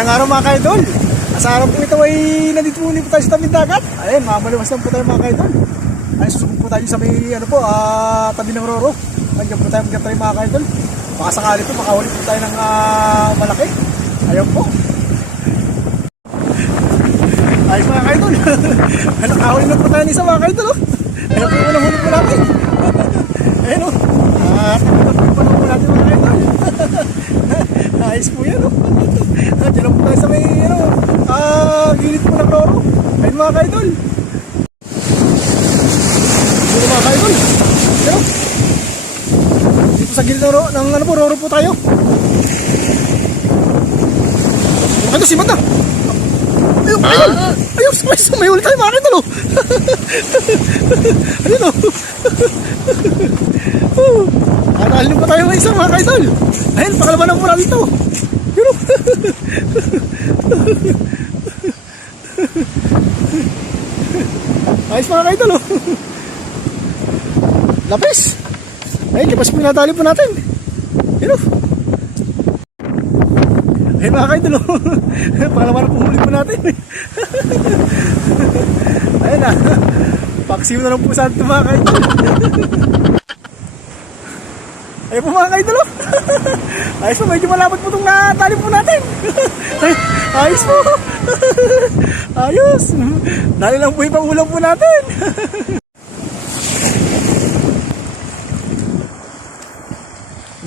Magandang araw mga kaidol. Sa araw po ito ay nandito po tayo sa tabing dagat. Ayun, mamaliwas lang po tayo mga kaidol. Ay, susubok po tayo sa may tabi ng Roro. Nandiyan po tayo mag-try mga kaidol. Baka sakali po, makahuli po tayo ng malaki. Ayun po. Ayos mga kaidol. Nakahuli na po tayo ng isa mga kaidol. Ayun po yung unang huli po natin. Ayun o. Tapos po natin mga kaidol. Ayos po yan o. Diyan lang po tayo sa may gilid po ng Roro. Ayun mga kaidol. Ayun mga kaidol. Ayun. Dito sa gilid ng Roro po tayo. Ano si Mata? Ayun, ayun. Ayun, may ulit tayo mga kaidol o. Ayun o. Alin pa tayo ng isang mga kaidol. Ayun, pakalabanan po natin ito. Yun o. Ayos mga kaidol o. Lapis. Ayun, lapis po yung nadali po natin. Yun o. Ayun mga kaidol o. Pakalabanan po huli po natin. Ayun na. Paksiw na lang po sa atin mga kaidol. Ayun po mga kaidol o. Ayos po, medyo malapot po itong natali po natin. Ayos po. Ayos. Dali lang po yung pangulang po natin.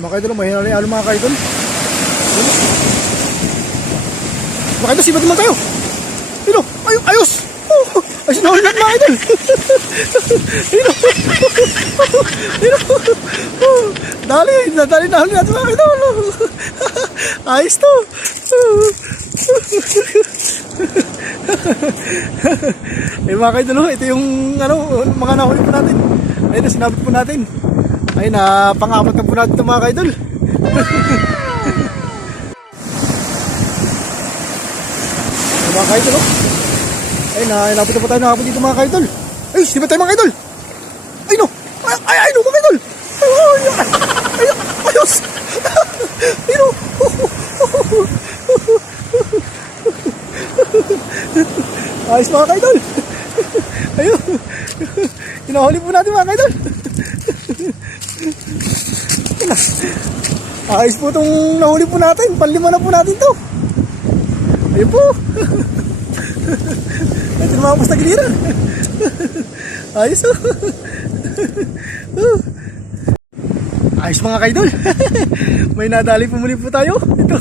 Mga kaidol, may hinali-halo mga kaidol. Mga kaidol, sibat naman tayo. Ayos. Ayos na ulit mga kaidol. Dali na ulit natin mga kaidol. Ayos to. Ayun mga kaidol, ito yung mga nahuli po natin. Ayun na, sinabit po natin. Ayun na, pang-apat na po natin ito mga kaidol. Mga kaidol, ayun na, inabot na po tayo nakapot dito mga kaidol. Ay, sibat tayo mga kaidol. Ay no, mga kaidol. Ayos. Ay no. Ayos mga kaidol. Ayun. Hinahuli po natin mga kaidol. Ayos po itong nahuli po natin. Panlima na po natin to. Ayun po. Ito na mga basta giliran. Ayos o. Ayos mga kaidol. May nadali po muli po tayo. Ito.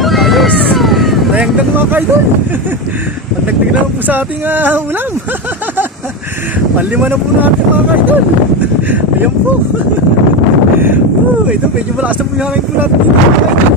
Ayos. Nayangdag mga kaidol. Pagdagdag naman po sa ating ulam. Panlima na po natin mga kaidol. Ayan po. Ito medyo malakas na po yung hangin po natin dito mga kaidol.